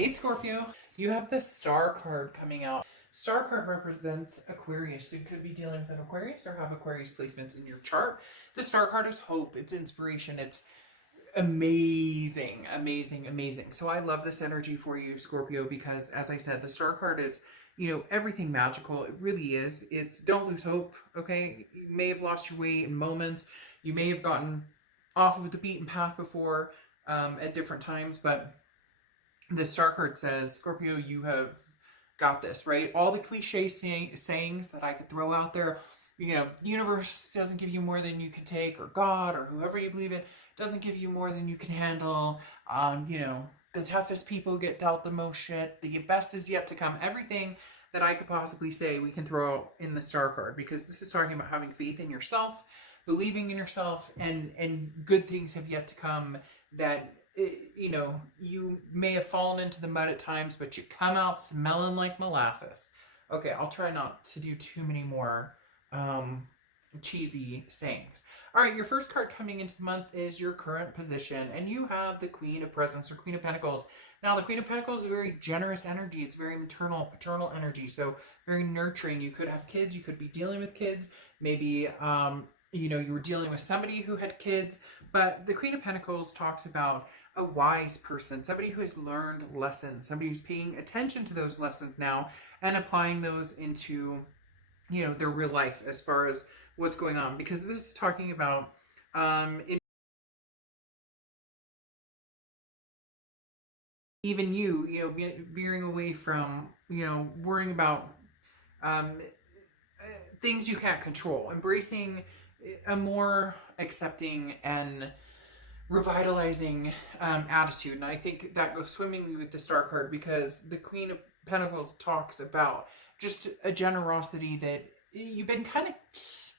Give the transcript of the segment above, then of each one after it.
Hey Scorpio, you have the Star card coming out. Star card represents Aquarius, so you could be dealing with an Aquarius or have Aquarius placements in your chart. The Star card is hope, it's inspiration, it's amazing, amazing, amazing. So I love this energy for you, Scorpio, because as I said, the Star card is, everything magical. It really is. It's don't lose hope, okay? You may have lost your way in moments. You may have gotten off of the beaten path before at different times, but the Star card says, Scorpio, you have got this, right? All the cliche sayings that I could throw out there, universe doesn't give you more than you can take, or God, or whoever you believe in, doesn't give you more than you can handle. The toughest people get dealt the most shit. The best is yet to come. Everything that I could possibly say, we can throw out in the Star card because this is talking about having faith in yourself, believing in yourself, and good things have yet to come that you may have fallen into the mud at times, but you come out smelling like molasses. Okay, I'll try not to do too many more cheesy sayings. All right, your first card coming into the month is your current position, and you have the Queen of Presents or Queen of Pentacles. Now, the Queen of Pentacles is a very generous energy. It's very maternal, paternal energy, so very nurturing. You could have kids. You could be dealing with kids. Maybe, you were dealing with somebody who had kids, but the Queen of Pentacles talks about a wise person, somebody who has learned lessons, somebody who's paying attention to those lessons now and applying those into, their real life as far as what's going on. Because this is talking about even veering away from, worrying about um, things you can't control, embracing a more accepting and revitalizing attitude. And I think that goes swimmingly with the Star card because the Queen of Pentacles talks about just a generosity that you've been kind of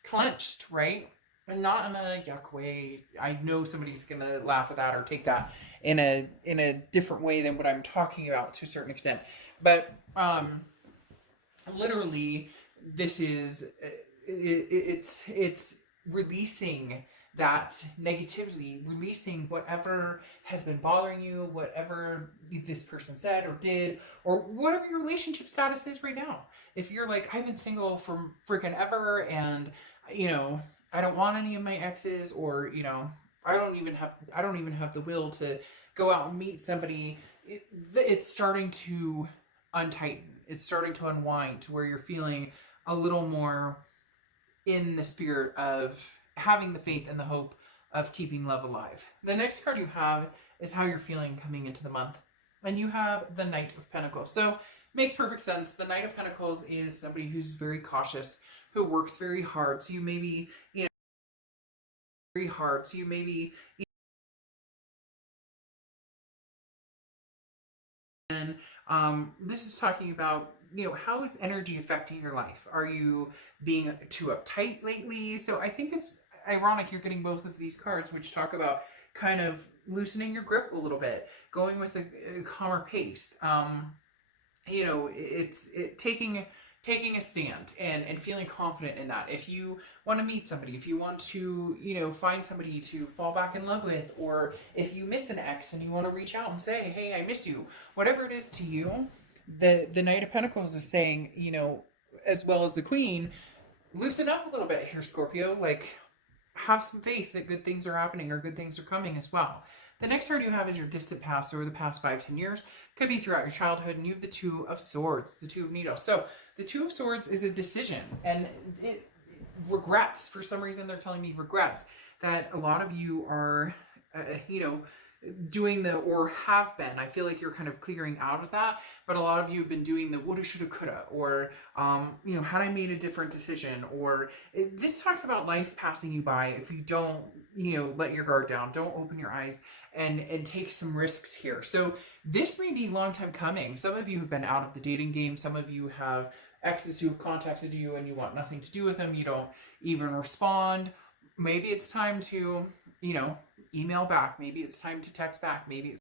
clenched, right? And not in a yuck way. I know somebody's gonna laugh at that or take that in a different way than what I'm talking about to a certain extent. But literally, this is it's releasing that negativity, releasing whatever has been bothering you, whatever this person said or did, or whatever your relationship status is right now. If you're like, I've been single for freaking ever, and I don't want any of my exes, or I don't even have the will to go out and meet somebody. It's starting to untighten. It's starting to unwind to where you're feeling a little more in the spirit of having the faith and the hope of keeping love alive. The next card you have is how you're feeling coming into the month. And you have the Knight of Pentacles. So makes perfect sense. The Knight of Pentacles is somebody who's very cautious, who works very hard. So you may be, very hard. So you may be, and this is talking about, how is energy affecting your life? Are you being too uptight lately? So I think it's ironic you're getting both of these cards, which talk about kind of loosening your grip a little bit, going with a calmer pace. It's taking a stand and feeling confident in that. If you want to meet somebody, if you want to, find somebody to fall back in love with, or if you miss an ex and you want to reach out and say, hey, I miss you, whatever it is to you, the Knight of Pentacles is saying, as well as the Queen, loosen up a little bit here, Scorpio. Like, have some faith that good things are happening or good things are coming as well. The next card you have is your distant past or the past 5-10 years. Could be throughout your childhood, and you have the Two of Swords, the Two of Needles. So the Two of Swords is a decision, and it regrets. For some reason, they're telling me regrets that a lot of you are, doing the, or have been. I feel like you're kind of clearing out of that, but a lot of you have been doing the woulda, shoulda, coulda, or had I made a different decision, or this talks about life passing you by if you don't, let your guard down, don't open your eyes and take some risks here. So this may be a long time coming. Some of you have been out of the dating game. Some of you have exes who have contacted you and you want nothing to do with them. You don't even respond. Maybe it's time to, email back. Maybe it's time to text back. Maybe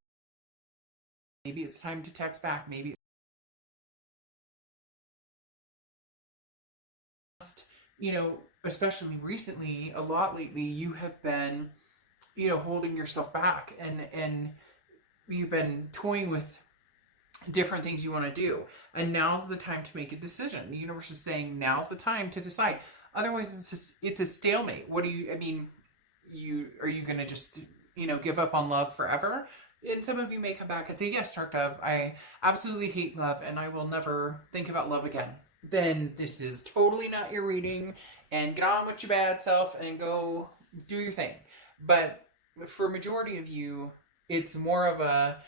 it's time to text back. Maybe especially recently, a lot lately, you have been, holding yourself back, and you've been toying with different things you want to do. And now's the time to make a decision. The universe is saying now's the time to decide. Otherwise, it's a stalemate. What do you? I mean, are you gonna just give up on love forever? And some of you may come back and say, yes, Dark Dove, I absolutely hate love and I will never think about love again. Then this is totally not your reading, and get on with your bad self and go do your thing. But for a majority of you, it's more of a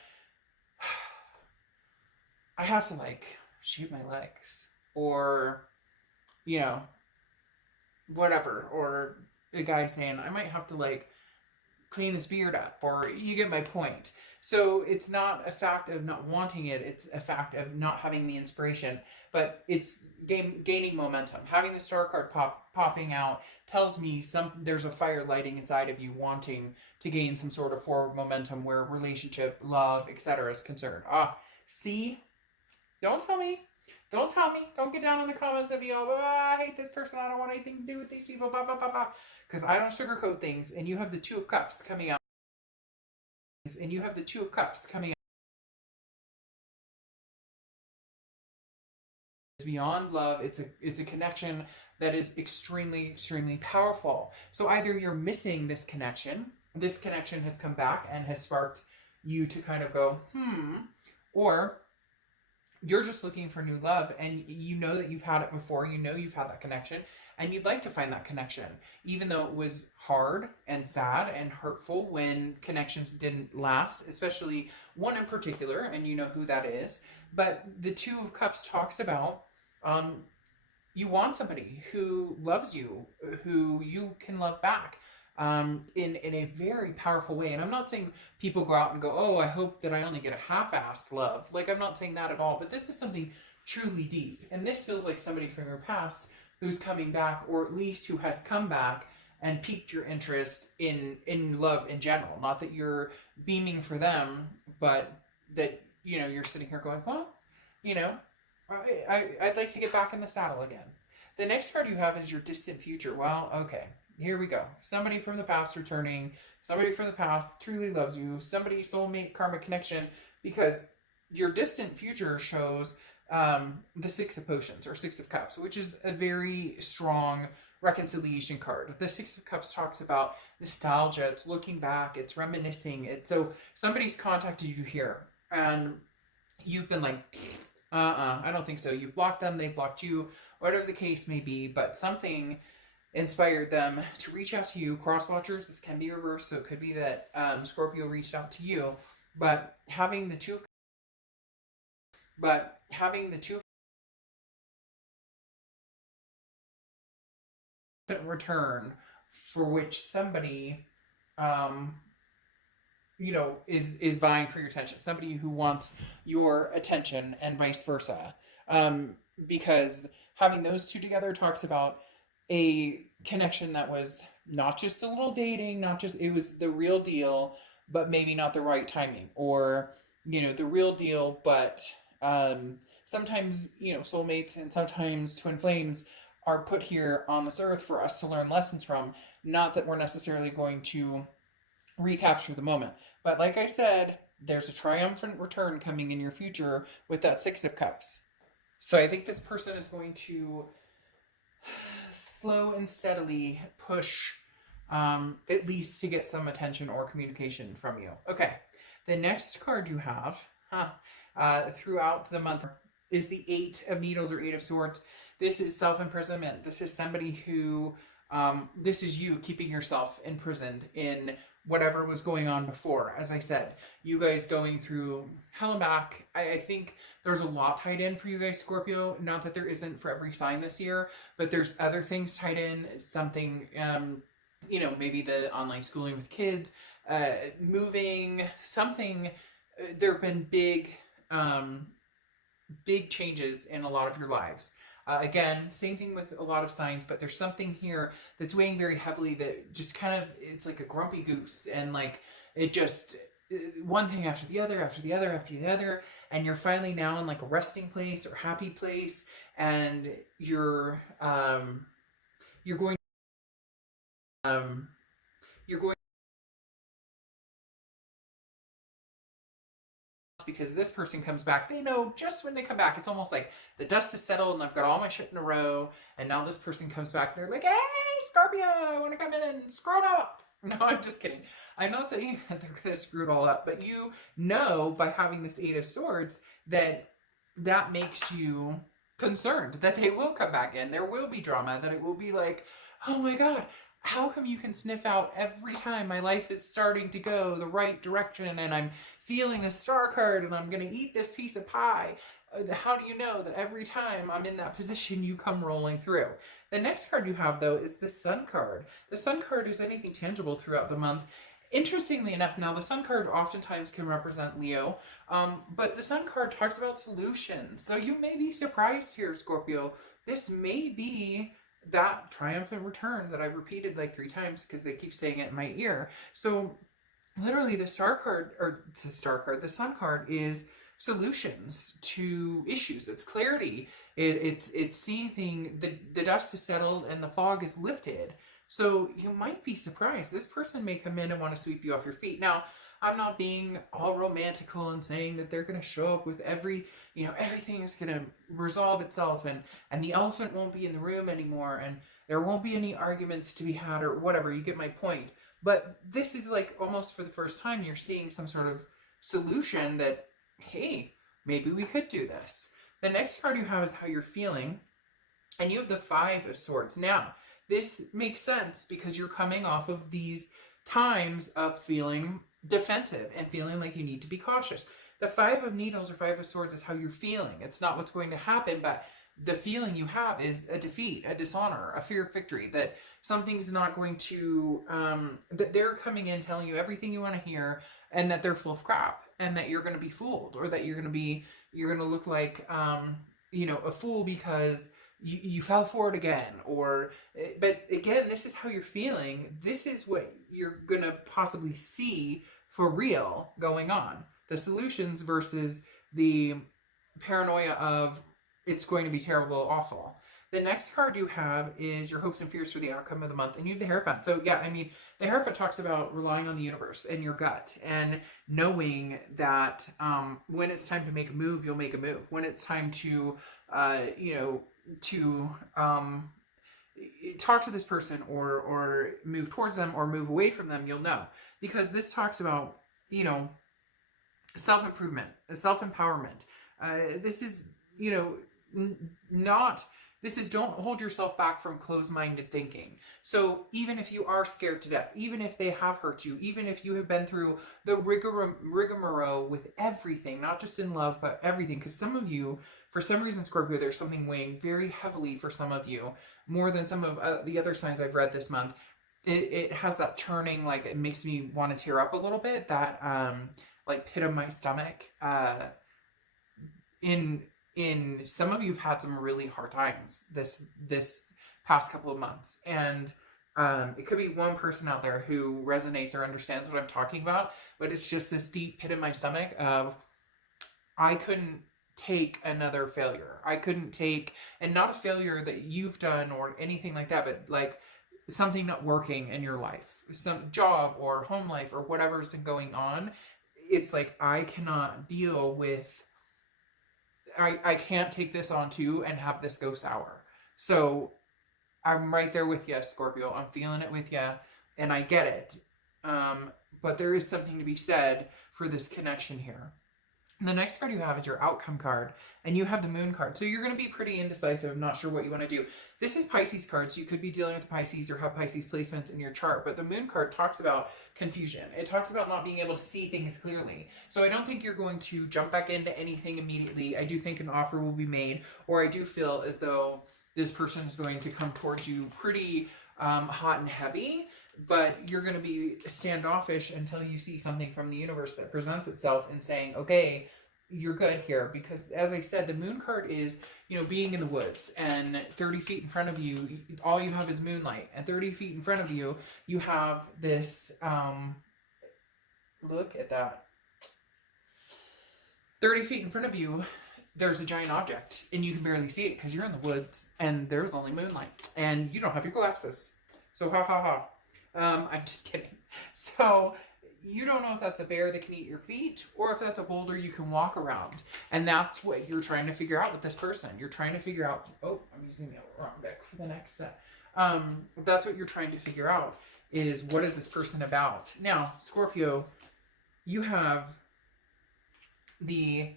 I have to like shave my legs, or you know whatever, or a guy saying I might have to like clean his beard up, or you get my point. So it's not a fact of not wanting it, it's a fact of not having the inspiration, but it's gaining momentum. Having the star card popping out tells me there's a fire lighting inside of you wanting to gain some sort of forward momentum where relationship, love, etc. is concerned. See, don't tell me. Don't tell me. Don't get down in the comments of you all, I hate this person. I don't want anything to do with these people. Blah, blah, blah, blah. Because I don't sugarcoat things. And you have the Two of Cups coming out. And you have the Two of Cups coming out. It's beyond love. It's a connection that is extremely, extremely powerful. So either you're missing this connection has come back and has sparked you to kind of go, or you're just looking for new love, and you know that you've had it before, you've had that connection, and you'd like to find that connection, even though it was hard and sad and hurtful when connections didn't last, especially one in particular, and you know who that is. But the Two of Cups talks about you want somebody who loves you, who you can love back, in a very powerful way. And I'm not saying people go out and go, oh, I hope that I only get a half-assed love. Like, I'm not saying that at all. But this is something truly deep. And this feels like somebody from your past who's coming back, or at least who has come back and piqued your interest in love in general. Not that you're beaming for them, but that, you're sitting here going, well, you know, I'd like to get back in the saddle again. The next card you have is your distant future. Well, okay, here we go. Somebody from the past returning. Somebody from the past truly loves you. Somebody, soulmate, karmic connection. Because your distant future shows the Six of Potions, or Six of Cups, which is a very strong reconciliation card. The Six of Cups talks about nostalgia. It's looking back. It's reminiscing. So somebody's contacted you here, and you've been like, I don't think so. You've blocked them, they've blocked you, whatever the case may be, but something inspired them to reach out to you. Cross watchers, this can be reversed, so it could be that Scorpio reached out to you, but having the two return for which somebody is vying for your attention. Somebody who wants your attention, and vice versa. Because having those two together talks about a connection that was not just a little dating, not just, it was the real deal, but maybe not the right timing, or the real deal, but sometimes soulmates and sometimes twin flames are put here on this earth for us to learn lessons from. Not that we're necessarily going to recapture the moment. But like I said, there's a triumphant return coming in your future with that Six of Cups. So I think this person is going to slow and steadily push, at least to get some attention or communication from you. Okay, the next card you have throughout the month is the Eight of Needles, or Eight of Swords. This is self-imprisonment. This is somebody who, this is you keeping yourself imprisoned in whatever was going on before. As I said, you guys going through hell and back. I think there's a lot tied in for you guys, Scorpio. Not that there isn't for every sign this year, but there's other things tied in. Something, maybe the online schooling with kids, moving, something. There have been big changes in a lot of your lives. Again, same thing with a lot of signs, but there's something here that's weighing very heavily that just kind of, it's like a grumpy goose, and like it just, one thing after the other, after the other, after the other, and you're finally now in like a resting place or happy place, and you're going you're going, because this person comes back. They know just when they come back. It's almost like the dust has settled and I've got all my shit in a row. And now this person comes back and they're like, hey, Scorpio, I want to come in and screw it up. No, I'm just kidding. I'm not saying that they're going to screw it all up, but you know by having this Eight of Swords that that makes you concerned that they will come back in. There will be drama, that it will be like, oh my God, how come you can sniff out every time my life is starting to go the right direction and I'm feeling a star card and I'm going to eat this piece of pie? How do you know that every time I'm in that position, you come rolling through? The next card you have, though, is the Sun card. The Sun card is anything tangible throughout the month. Interestingly enough, now the Sun card oftentimes can represent Leo, but the Sun card talks about solutions. So you may be surprised here, Scorpio. This may be that triumphant return that I've repeated like 3 times because they keep saying it in my ear. So literally the Star card, or the Star card, the Sun card is solutions to issues. It's clarity. It's seeing things. The dust is settled and the fog is lifted. So you might be surprised. This person may come in and want to sweep you off your feet. Now, I'm not being all romantical and saying that they're going to show up with everything is going to resolve itself and the elephant won't be in the room anymore and there won't be any arguments to be had or whatever. You get my point. But this is like almost for the first time you're seeing some sort of solution that, hey, maybe we could do this. The next card you have is how you're feeling. And you have the Five of Swords. Now, this makes sense because you're coming off of these times of feeling defensive and feeling like you need to be cautious. The Five of Needles or Five of Swords is how you're feeling. It's not what's going to happen, but the feeling you have is a defeat, a dishonor, a fear of victory, that something's not going to, that they're coming in telling you everything you want to hear and that they're full of crap and that you're going to be fooled or that you're going to look like, a fool because you fell for it again, but again, this is how you're feeling. This is what you're going to possibly see for real going on. The solutions versus the paranoia of it's going to be terrible, awful. The next card you have is your hopes and fears for the outcome of the month, and you have the Hierophant. So yeah, the Hierophant talks about relying on the universe and your gut and knowing that when it's time to make a move, you'll make a move. When it's time to, talk to this person or move towards them or move away from them, you'll know. Because this talks about, self-improvement, self-empowerment. This is, don't hold yourself back from closed-minded thinking. So even if you are scared to death, even if they have hurt you, even if you have been through the rigmarole with everything, not just in love, but everything, because some of you, for some reason, Scorpio, there's something weighing very heavily for some of you, more than some of the other signs I've read this month. It has that churning, like it makes me want to tear up a little bit, that like pit of my stomach. In some of you have had some really hard times this past couple of months, and it could be one person out there who resonates or understands what I'm talking about, but it's just this deep pit in my stomach of I couldn't take another failure. I couldn't take, and not a failure that you've done or anything like that, but like something not working in your life, some job or home life or whatever's been going on. It's like I cannot deal with, I can't take this on too and have this go sour. So I'm right there with you, Scorpio. I'm feeling it with you and I get it. But there is something to be said for this connection here. The next card you have is your outcome card, and you have the Moon card. So you're going to be pretty indecisive, not sure what you want to do. This is Pisces cards. You could be dealing with Pisces or have Pisces placements in your chart, but the Moon card talks about confusion. It talks about not being able to see things clearly. So I don't think you're going to jump back into anything immediately. I do think an offer will be made, or I do feel as though this person is going to come towards you pretty hot and heavy, but you're going to be standoffish until you see something from the universe that presents itself and saying, okay, you're good here. Because as I said, the Moon card is, being in the woods, and 30 feet in front of you, all you have is moonlight, and 30 feet in front of you, you have this, look at that. 30 feet in front of you, there's a giant object, and you can barely see it because you're in the woods, and there's only moonlight, and you don't have your glasses. So ha ha ha. I'm just kidding. So you don't know if that's a bear that can eat your feet or if that's a boulder you can walk around. And that's what you're trying to figure out with this person. You're trying to figure out, oh, I'm using the wrong deck for the next set. That's what you're trying to figure out, is what is this person about? Now, Scorpio, you have the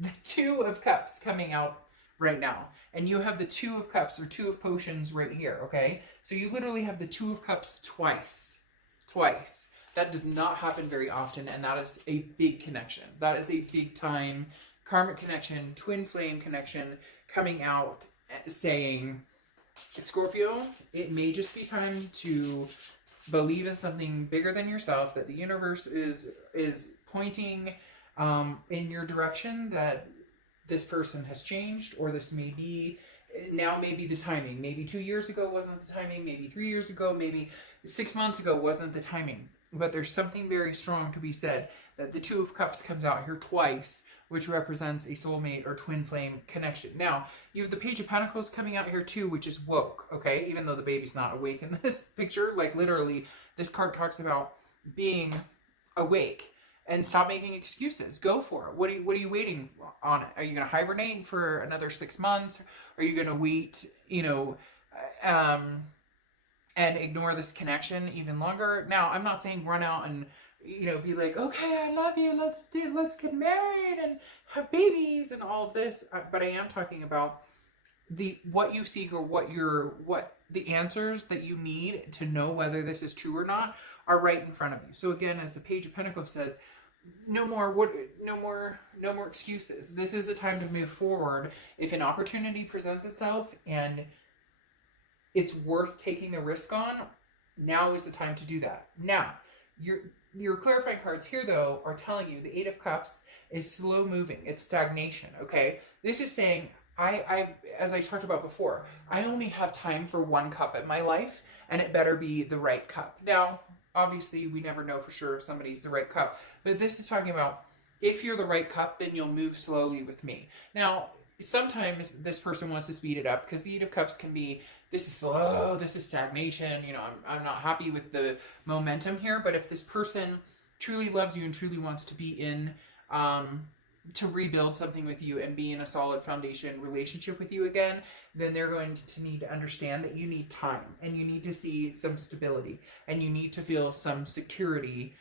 the Two of Cups coming out right now. And you have the Two of Cups or Two of Potions right here, okay? So you literally have the Two of Cups twice. That does not happen very often, and that is a big connection. That is a big time karmic connection, twin flame connection coming out saying, Scorpio, it may just be time to believe in something bigger than yourself, that the universe is pointing in your direction, that this person has changed, or this may be the timing. Maybe 2 years ago wasn't the timing, maybe 3 years ago, maybe 6 months ago wasn't the timing. But there's something very strong to be said that the Two of Cups comes out here twice, which represents a soulmate or twin flame connection. Now, you have the Page of Pentacles coming out here too, which is woke, okay? Even though the baby's not awake in this picture, like literally, this card talks about being awake. And stop making excuses. Go for it. What are you waiting on it? Are you going to hibernate for another 6 months? Are you going to wait, and ignore this connection even longer? Now, I'm not saying run out and, be like, okay, I love you. Let's get married and have babies and all of this. But I am talking about what you seek, or what the answers that you need to know whether this is true or not are right in front of you. So again, as the Page of Pentacles says, no more excuses. This is the time to move forward. If an opportunity presents itself and it's worth taking the risk on, now is the time to do that. Now, your clarifying cards here, though, are telling you the Eight of Cups is slow moving. It's stagnation, okay? This is saying, I as I talked about before, I only have time for one cup in my life, and it better be the right cup. Now, obviously, we never know for sure if somebody's the right cup, but this is talking about, if you're the right cup, then you'll move slowly with me. Now, sometimes this person wants to speed it up, because the Eight of Cups can be, this is slow, this is stagnation, I'm not happy with the momentum here. But if this person truly loves you and truly wants to be in, to rebuild something with you and be in a solid foundation relationship with you again, then they're going to need to understand that you need time, and you need to see some stability, and you need to feel some security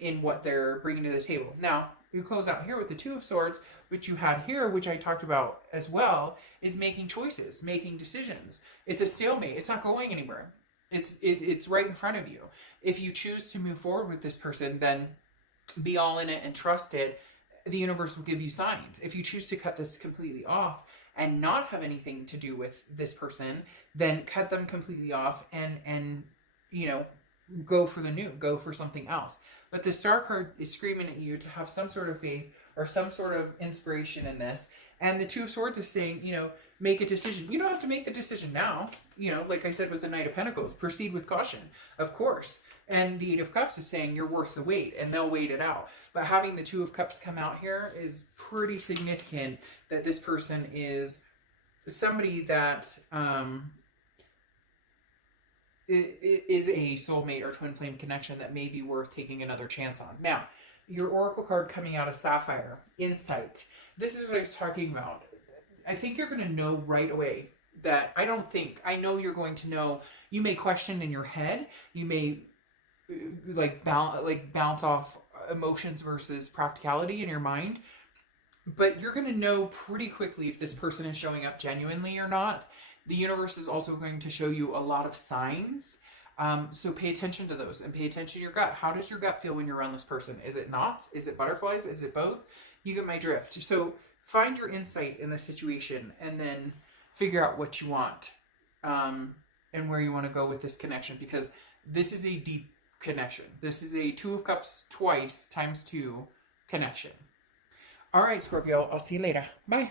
in what they're bringing to the table. Now, you close out here with the Two of Swords, which you had here, which I talked about as well, is making choices, making decisions. It's a stalemate. It's not going anywhere. It's right in front of you. If you choose to move forward with this person, then be all in it and trust it. The universe will give you signs. If you choose to cut this completely off and not have anything to do with this person, then cut them completely off and go for the new, go for something else. But the Star card is screaming at you to have some sort of faith or some sort of inspiration in this. And the Two of Swords is saying, make a decision. You don't have to make the decision now. Like I said with the Knight of Pentacles, proceed with caution, of course. And the Eight of Cups is saying you're worth the wait, and they'll wait it out. But having the Two of Cups come out here is pretty significant, that this person is somebody that is a soulmate or twin flame connection that may be worth taking another chance on. Now, your Oracle card coming out of Sapphire, Insight. This is what I was talking about. I think you're going to know right away that, I know you're going to know. You may question in your head. You may bounce off emotions versus practicality in your mind. But you're going to know pretty quickly if this person is showing up genuinely or not. The universe is also going to show you a lot of signs. So pay attention to those, and pay attention to your gut. How does your gut feel when you're around this person? Is it knots? Is it butterflies? Is it both? You get my drift. So find your insight in the situation, and then figure out what you want, and where you want to go with this connection, because this is a deep connection. This is a Two of Cups twice times 2 connection. All right, Scorpio, I'll see you later. Bye.